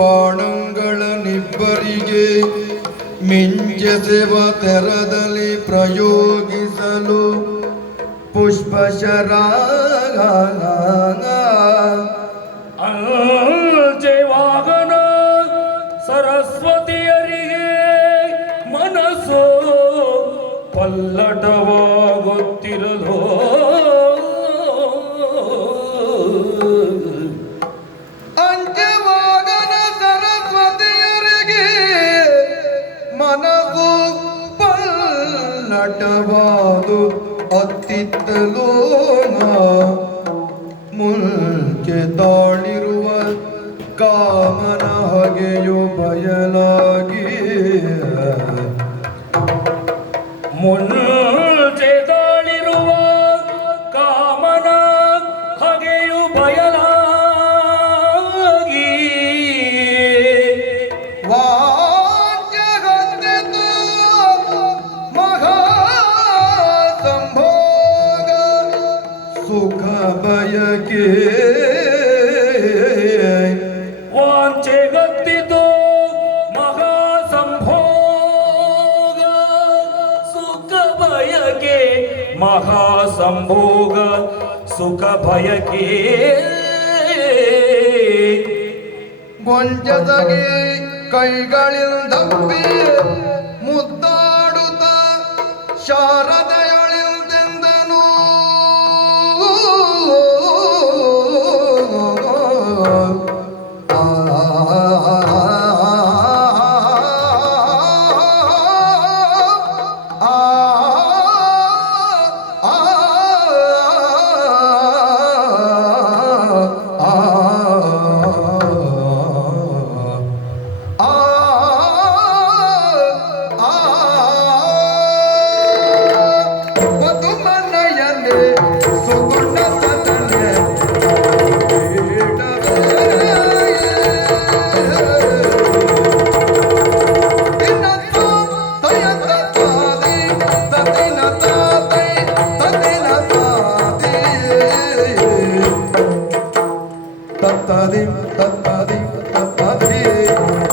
ಬಾಣಂಗಳ ನಿಬ್ಬರಿಗೆ ಮಿಂಚಸೆವ ತೆರದಲ್ಲಿ ಪ್ರಯೋಗಿಸಲು ಪುಷ್ಪಶರ ಶರ ಜೈವಾಗನ ಸರಸ್ವತಿಯರಿಗೆ ಮನಸ್ಸು ಪಲ್ಲಟವಾಗುತ್ತಿರಲು. ಪಲ್ಲಟವಾದು ಅತ್ತಿತ್ತಲೋ ಮುಂಚೆ ತಾಳಿರುವ ಕಾಮನ ಹೊಗೆಯು ಬಯಲಾಗಿ ಮುನ್ಚೆ ಬಯಕೆ ವಾಂಚೆಗತ್ತಿತು ಮಹಾ ಸಂಭೋಗ ಸುಖ ಬಯಕೆ ಮಹಾ ಸಂಭೋಗ ಸುಖ ಬಯಕೆ ಗೊಂಜದಗೆ ಕೈಗಳಿಂದ ಮುದ್ದಾಡುತ್ತ ಶಾರದೆಯಳಿಂದೆಂದನು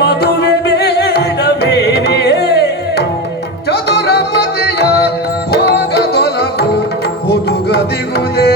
ಮದುವೆ ಬೇಡ ಬೇರೆ ಚದುರ ಮದುವೆಯ ಹೋಗದೊಲಗು ಹುದುಗದಿಗುದೇ